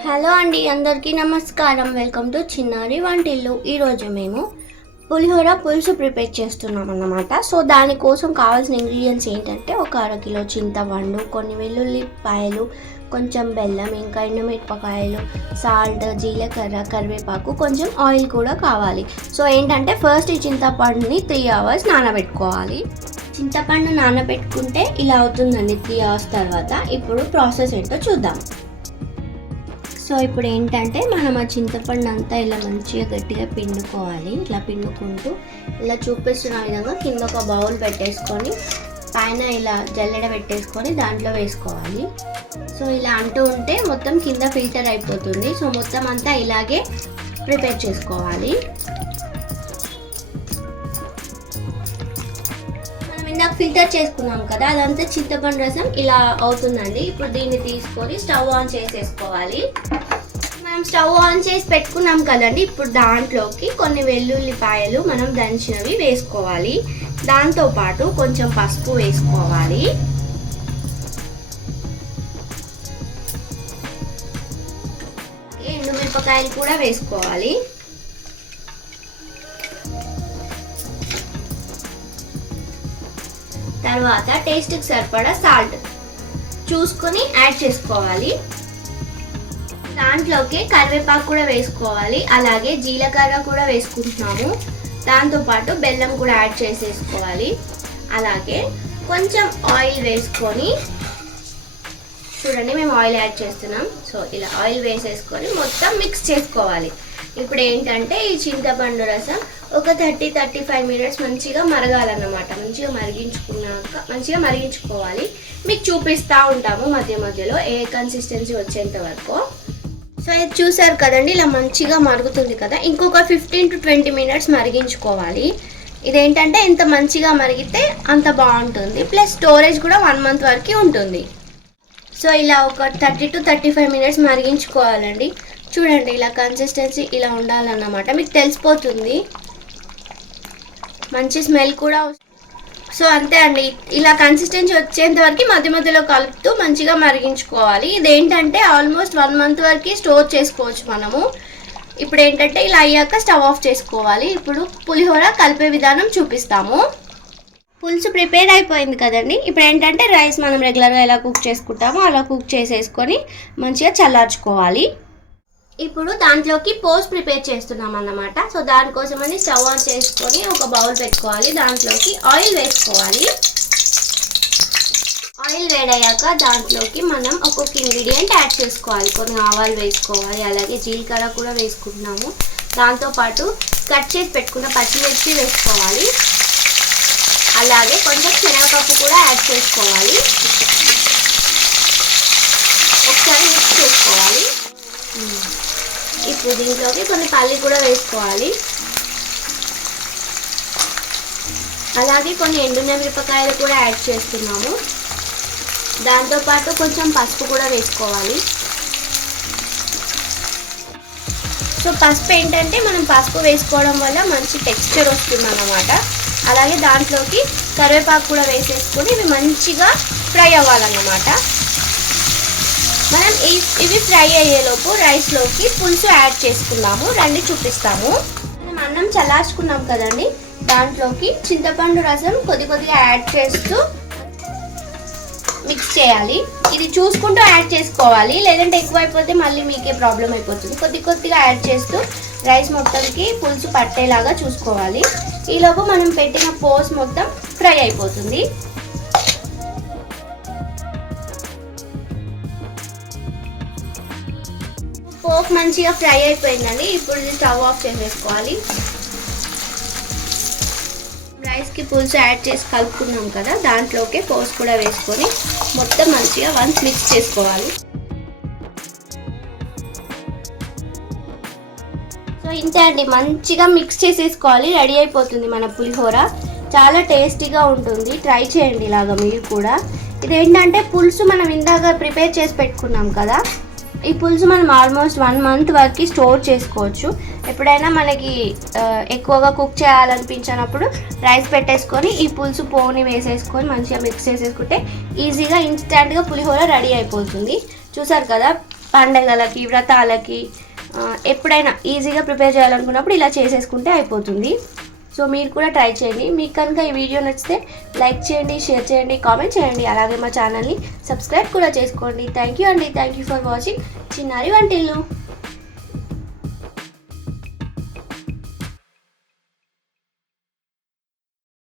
Hello అండి, అందరికీ నమస్కారం. వెల్కమ్ టు చిన్నారి వంటిల్లు. ఈరోజు మేము పులిహోర పులుసు ప్రిపేర్ చేస్తున్నాం అన్నమాట. సో దానికోసం కావాల్సిన ఇంగ్రీడియంట్స్ ఏంటంటే ఒక అరకిలో చింతపండు, కొన్ని వెల్లుల్లిపాయలు, కొంచెం బెల్లం, ఇంకా ఎండుమిరపకాయలు, సాల్ట్, జీలకర్ర, కరివేపాకు, కొంచెం ఆయిల్ కూడా కావాలి. సో ఏంటంటే ఫస్ట్ ఈ చింతపండుని 3 hours నానబెట్టుకోవాలి. చింతపండు నానబెట్టుకుంటే ఇలా అవుతుందండి 3 hours తర్వాత. ఇప్పుడు ప్రాసెస్ ఏంటో చూద్దాం. సో ఇప్పుడు ఏంటంటే మనం ఆ చింతపండు అంతా ఇలా మంచిగా గట్టిగా పిండుకోవాలి. ఇట్లా పిండుకుంటూ ఇలా చూపిస్తున్న విధంగా కింద ఒక బౌల్ పెట్టేసుకొని పైన ఇలా జల్లెడ పెట్టేసుకొని దాంట్లో వేసుకోవాలి. సో ఇలా అంటూ ఉంటే మొత్తం కింద ఫిల్టర్ అయిపోతుంది. సో మొత్తం అంతా ఇలాగే ప్రిపేర్ చేసుకోవాలి. ఇందాక ఫిల్టర్ చేసుకున్నాం కదా, అదంతా చింతపండు రసం ఇలా అవుతుందండి. ఇప్పుడు దీన్ని తీసుకొని స్టవ్ ఆన్ చేసేసుకోవాలి. మనం స్టవ్ ఆన్ చేసి పెట్టుకున్నాం కదండి. ఇప్పుడు దాంట్లోకి కొన్ని వెల్లుల్లిపాయలు మనం దంచినవి వేసుకోవాలి. దాంతోపాటు కొంచెం పసుపు వేసుకోవాలి. ఎండుమిరపకాయలు కూడా వేసుకోవాలి. తర్వాత టేస్ట్కి సరిపడా సాల్ట్ చూసుకొని యాడ్ చేసుకోవాలి. దాంట్లోకి కరివేపాకు కూడా వేసుకోవాలి. అలాగే జీలకర్ర కూడా వేసుకుంటున్నాము. దాంతోపాటు బెల్లం కూడా యాడ్ చేసేసుకోవాలి. అలాగే కొంచెం ఆయిల్ వేసుకొని, చూడండి మేము ఆయిల్ యాడ్ చేస్తున్నాం. సో ఇలా ఆయిల్ వేసేసుకొని మొత్తం మిక్స్ చేసుకోవాలి. ఇప్పుడు ఏంటంటే ఈ చింతపండు రసం ఒక 30-35 minutes మంచిగా మరగాలన్నమాట. మంచిగా మరిగించుకోవాలి. మీకు చూపిస్తూ ఉంటాము మధ్య మధ్యలో ఏ కన్సిస్టెన్సీ వచ్చేంత వరకు. సో ఇది చూసారు కదండి, ఇలా మంచిగా మరుగుతుంది కదా. ఇంకొక 15-20 minutes మరిగించుకోవాలి. ఇదేంటంటే ఎంత మంచిగా మరిగితే అంత బాగుంటుంది. ప్లస్ స్టోరేజ్ కూడా 1 month వరకు ఉంటుంది. సో ఇలా ఒక 30-35 minutes మరిగించుకోవాలండి. చూడండి ఇలా కన్సిస్టెన్సీ ఇలా ఉండాలన్నమాట. మీకు తెలిసిపోతుంది. మంచి స్మెల్ కూడా. సో అంతే అండి, ఇలా కన్సిస్టెన్సీ వచ్చేంత వరకు మధ్య మధ్యలో కలుపుతూ మంచిగా మరిగించుకోవాలి. ఇదేంటంటే ఆల్మోస్ట్ 1 month వరకు స్టోర్ చేసుకోవచ్చు మనము. ఇప్పుడు ఏంటంటే ఇలా అయ్యాక స్టవ్ ఆఫ్ చేసుకోవాలి. ఇప్పుడు పులిహోర కలిపే విధానం చూపిస్తాము. పులుసు ప్రిపేర్ అయిపోయింది కదండి. ఇప్పుడు ఏంటంటే రైస్ మనం రెగ్యులర్గా ఎలా కుక్ చేసుకుంటామో అలా కుక్ చేసేసుకొని మంచిగా చల్లార్చుకోవాలి. ఇప్పుడు దాంట్లోకి పోస్ట్ ప్రిపేర్ చేస్తున్నాం అన్నమాట. సో దానికోసమని స్టవ్ ఆన్ చేసుకొని ఒక బౌల్ పెట్టుకోవాలి. దాంట్లోకి ఆయిల్ వేసుకోవాలి. ఆయిల్ వేడయ్యాక దాంట్లోకి మనం ఒక్కొక్క ఇంగ్రీడియంట్ యాడ్ చేసుకోవాలి. కొన్ని ఆవాలు వేసుకోవాలి. అలాగే జీలకర్ర కూడా వేసుకుంటున్నాము. దాంతోపాటు కట్ చేసి పెట్టుకున్న పచ్చిమిర్చి వేసుకోవాలి. అలాగే కొంచెం శనగపప్పు కూడా యాడ్ చేసుకోవాలి. ఒకసారి మిక్స్ చేసుకోవాలి. ఇప్పుడు దీంట్లోకి కొన్ని పల్లి కూడా వేసుకోవాలి. అలాగే కొన్ని ఎండుమిరపకాయలు కూడా యాడ్ చేస్తున్నాము. దాంతోపాటు కొంచెం పసుపు కూడా వేసుకోవాలి. సో పసుపు ఏంటంటే మనం పసుపు వేసుకోవడం వల్ల మంచి టెక్స్చర్ వస్తుంది అన్నమాట. అలాగే దాంట్లోకి కరివేపాకు కూడా వేసేసుకొని ఇవి మంచిగా ఫ్రై అవ్వాలన్నమాట. మనం ఇవి ఫ్రై అయ్యేలోపు రైస్లోకి పులుసు యాడ్ చేసుకున్నాము. రండి చూపిస్తాము. మనం అన్నం చల్లార్చుకున్నాం కదండి, దాంట్లోకి చింతపండు రసం కొద్దిగా యాడ్ చేస్తూ మిక్స్ చేయాలి. ఇది చూసుకుంటూ యాడ్ చేసుకోవాలి, లేదంటే ఎక్కువైపోతే మళ్ళీ మీకే ప్రాబ్లం అయిపోతుంది. కొద్దిగా యాడ్ చేస్తూ రైస్ మొత్తంకి పులుసు పట్టేలాగా చూసుకోవాలి. ఈలోపు మనం పెట్టిన పోస్ మొత్తం ఫ్రై అయిపోతుంది. పోక్ మంచిగా ఫ్రై అయిపోయిందండి. ఇప్పుడు ఇది స్టవ్ ఆఫ్ చేసేసుకోవాలి. రైస్కి పులుసు యాడ్ చేసి కలుపుకున్నాం కదా, దాంట్లోకి పోస్ కూడా వేసుకొని మొత్తం మంచిగా వన్స్ మిక్స్ చేసుకోవాలి. సో ఇంతే అండి, మంచిగా మిక్స్ చేసేసుకోవాలి. రెడీ అయిపోతుంది మన పులిహోర. చాలా టేస్టీగా ఉంటుంది. ట్రై చేయండి ఇలాగా మీరు కూడా. ఇదేంటంటే పులుసు మనం ఇందాక ప్రిపేర్ చేసి పెట్టుకున్నాం కదా, ఈ పులుసు మనం ఆల్మోస్ట్ 1 month వరకు స్టోర్ చేసుకోవచ్చు. ఎప్పుడైనా మనకి ఎక్కువగా కుక్ చేయాలనిపించినప్పుడు రైస్ పెట్టేసుకొని ఈ పులుసు పోని వేసేసుకొని మంచిగా మిక్స్ చేసేసుకుంటే ఈజీగా ఇన్స్టెంట్గా పులిహోర రెడీ అయిపోతుంది. చూసారు కదా, పండగలకి వ్రతాలకి ఎప్పుడైనా ఈజీగా ప్రిపేర్ చేయాలనుకున్నప్పుడు ఇలా చేసేసుకుంటే అయిపోతుంది. సో మీరు కూడా ట్రై చేయండి. మీకు కనుక ఈ వీడియో నచ్చితే లైక్ చేయండి, షేర్ చేయండి, కామెంట్ చేయండి. అలాగే మా ఛానల్ని సబ్స్క్రైబ్ కూడా చేసుకోండి. థ్యాంక్ యూ అండి. థ్యాంక్ యూ ఫర్ వాచింగ్ చిన్నారి వంటిల్లు.